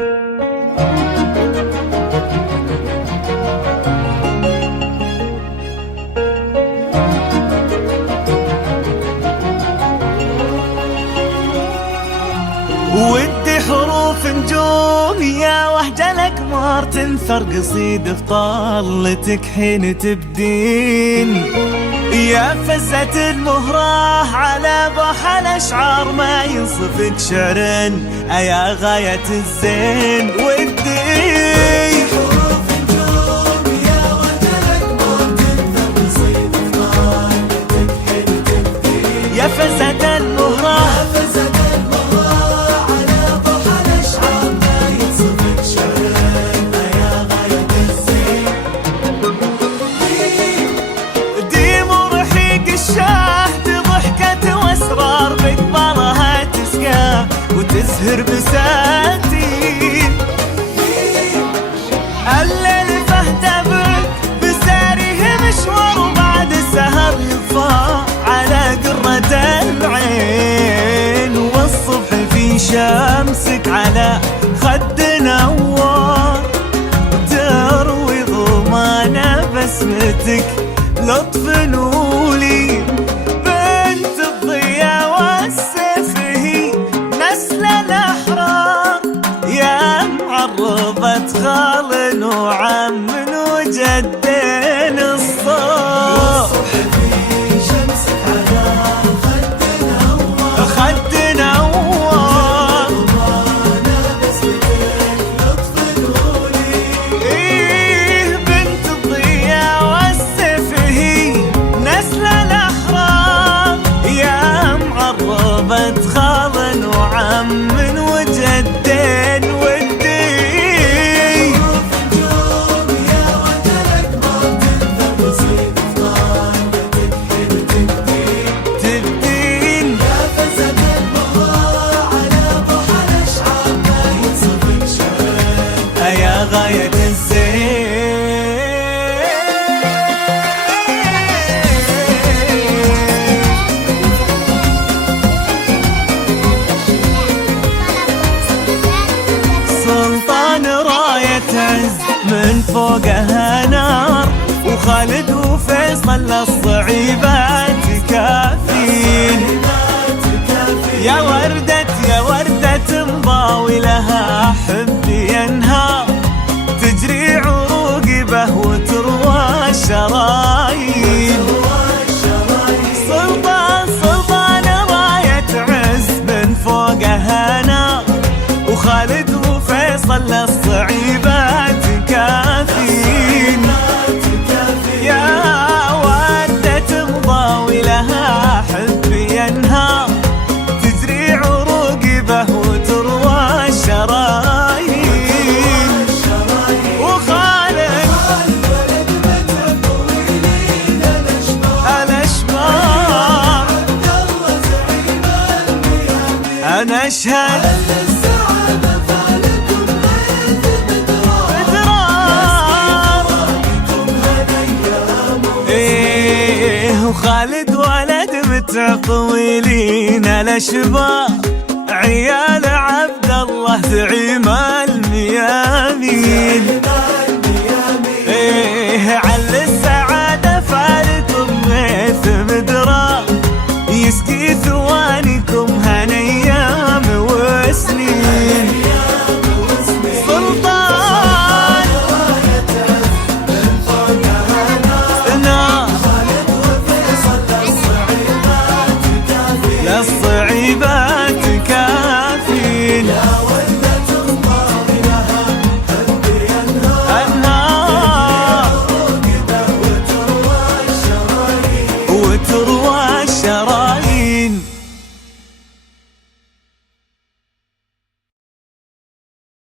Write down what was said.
ودي حروف نجوم يا وهجة الأقمار تنثر قصيد في طالتك حين تبدين، يا فزة المهرة على بحر الأشعار ما ينصفك شعر يا غاية الزين. ودي حروف نجوم يا وهجة الأقمار تنثر قصيد في طالتك حين تبدين، يا فزة المهرة وتزهر بساتين، الليل فهد بك بساريه مشوار وبعد السهر يطفى على قرة العين، والصبح في شمسك على خد نوار تروي ضمان بسمتك لطف نولي بنت الضياء والسيف هي نسل الأحرار، يا معرضة خال وعم وجدين الصوت. والصبح في شمسك على خد نوار خد نوار وانا بسمتك لطف نولي، إيه بنت الضياء والسيف هي نسل الأحرار، يا معرضة خال وعم وجدين. ودي حروف نجوم يا وهجة الأقمار تنثر قصيد في طالتك حين تبدين، يا فزة المهرة على بحر الأشعار ما ينصفك شعر يا غاية الزين. سلطان راية عز من فوقها نار، وخالد وفيصل الصعيبات كافين، يا وردة مضاوي لها حب ينهار تجري عروق به وتروى الشرايين. سلطان راية عز من فوقها نار، وخالد وفيصل الصعيبات كافين، يا وردة مضاوي لها حب ينهار تجري عروق به وتروى الشرايين. وخالد ولد متعب طويلين الأشبار عبد الله زعيم الميامين، أنا أشهد السعادة فالكم غيث بدرار. بدراكم هالأيام إيه وخالد ولد متع طويلين الأشبار، عيال عبد الله زعيم